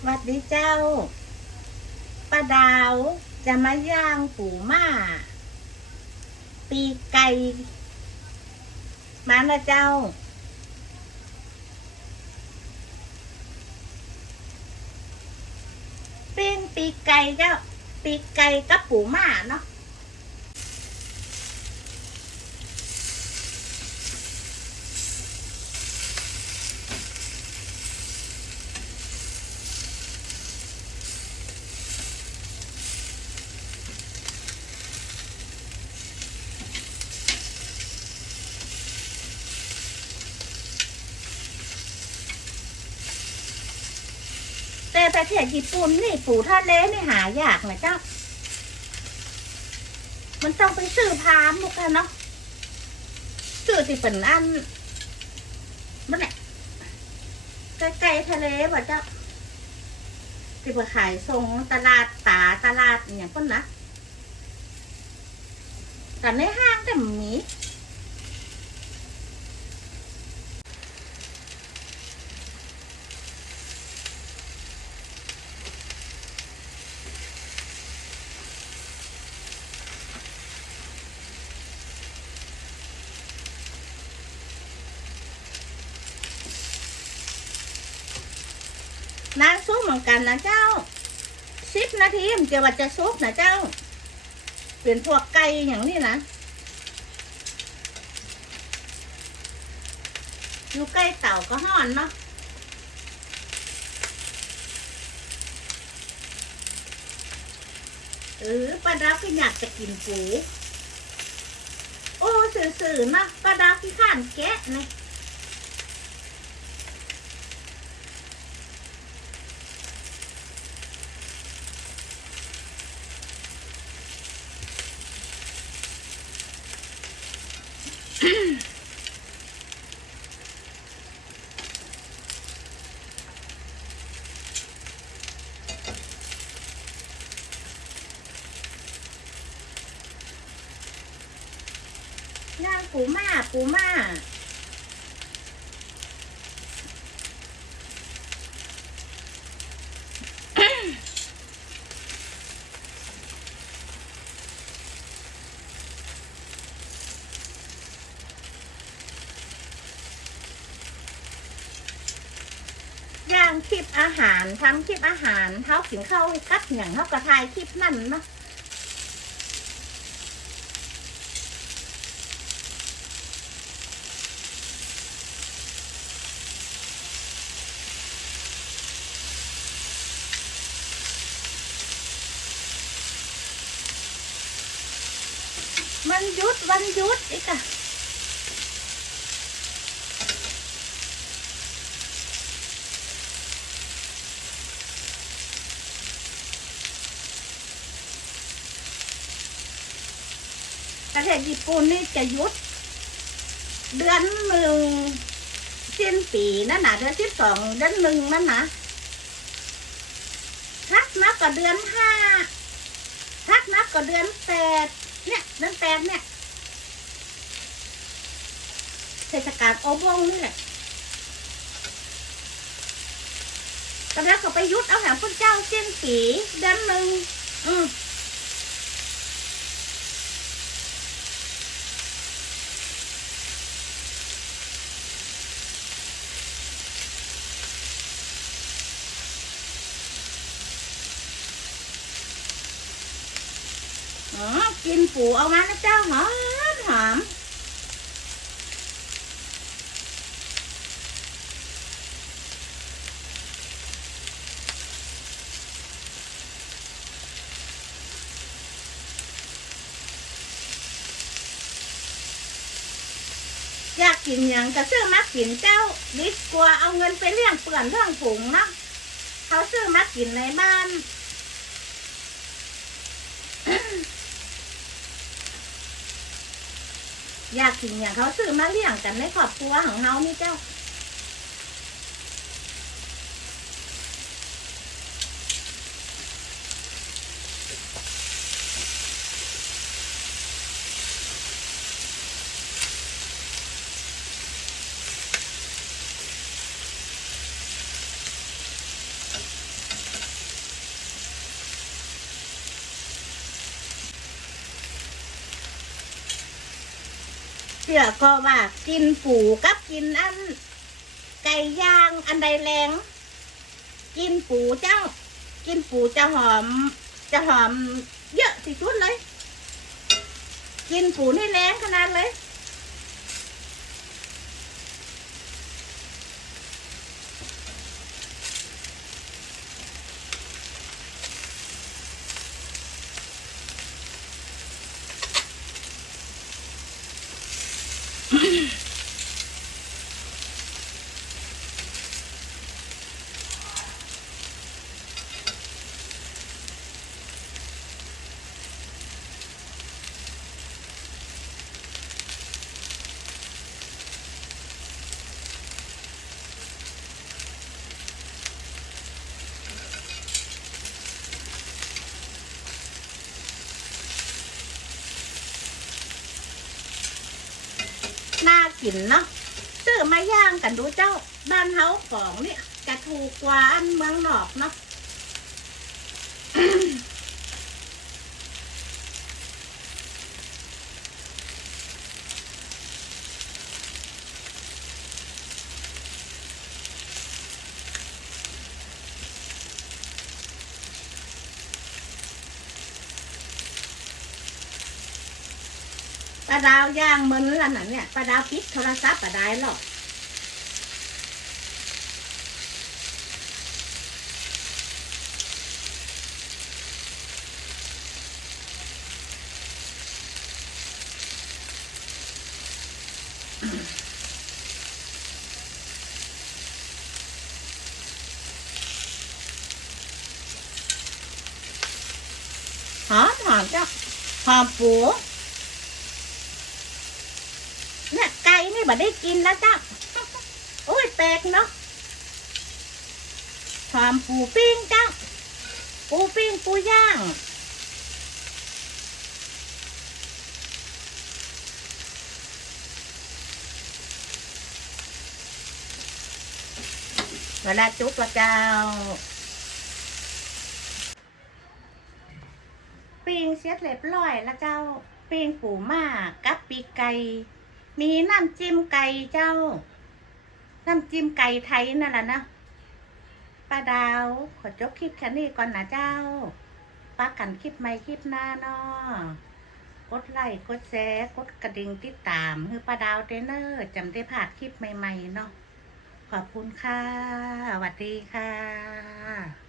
สวัสดีเจ้าป้าดาวจะมาย่างปูม่า ปีไก่ มานะเจ้าปิ้งปีไก่เจ้า ปีไก่กับปูม่าเนาะ แต่ประเทศญี่ปุ่นนี่ปูทะเลนี่หายากนะเจ้า มันต้องไปซื้อพามมุกกันเนาะซื้อที่เป็นอันมันเนี่ยใกล้ๆทะเลบ่เจ้าที่ไปขายทรงตลาดตาตลาดอย่างพ้นนะแต่ในห้างแต่มั นางซุปเหมือนกันนะเจ้าสิบนาทีมันจะว่าจะซุปนะเจ้า เป็นพวกไก่อย่างนี้นะอยู่ใกล้เต่าก็ห่อนเนาะเออป้าดาวก็อยากจะกินปู โอ้สื่อๆเนาะป้าดาวที่ข้านแกะนะ ปูมาปูมาย่างคลิปอาหารทำคลิปอาหารเท้ากินข้าวกัดอย่างเท้ากระทายคลิปนั่นเนาะ มันหยุดวันหยุดอีกอะประเทศญี่ปุ่นนี่จะหยุด เดือนหนึ่งสิ้นปีนั่นนะเดือนที่สองเดือนหนึ่งนั่นนะทักนับกับเดือนห้าทักนับกับเดือนแปด เนี่ยเดือนแปดเนี่ยเทศกาลโอบงนี่แหละตอนแรกก็ไปยุดเอาแหงพระเจ้าเซียนปีเดือนหนึ่งอืม อ๋อกินปูเอามานะเจ้าหอมหอมอยากกินอย่างก็ซื้อมากินเจ้าดีกว่าเอาเงินไปเลี้ยงเปื่อนเรื่องผงเนาะเขาซื้อมากินในบ้าน อยากกินอย่างเขาซื้อมาเลี้ยงกันในครอบครัวของเฮานี่เจ้า เสือก็ว่ากินปูกับกินอัน ไก่ย่างอันใดแรงกินปูเจ้า กินปูจะหอม จะหอมเยอะที่สุดเลย กินปูนี่แรงขนาดเลย กินเนาะซื้อมาย่างกันดูเจ้าบ้านเฮาของเนี่ยจะถูกกว่าอันเมืองนอกเนาะ ปลาดาวย่างมึนแล้วนั่นเนี่ยปลาดาวปิดโทรศัพท์ปลาได้หรอกหอมหอมจ้ะหอมปู เนี่ยไก่นี่ บ่ได้กินแล้วจ้ะโอ้ยแปลกเนาะหอมปูปิ้งจ้ะปูปิ้งปูย่างเวลาจุกละเจ้าปิ้งเสียเรียบร้อยแล้วเจ้าปิ้งปูม่ากับปีไก่ มีน้ำจิ้มไก่เจ้า น้ำจิ้มไก่ไทยนั่นแหละนะป้าดาวขอจบคลิปแค่นี้ก่อนนะเจ้าป้ากันคลิปใหม่คลิปหน้าเนาะกดไลค์กดแชร์กดกระดิ่งติดตามคือป้าดาวเดนเนอร์จำได้ผ่านคลิปใหม่ ๆ เนาะขอบคุณค่ะสวัสดีค่ะ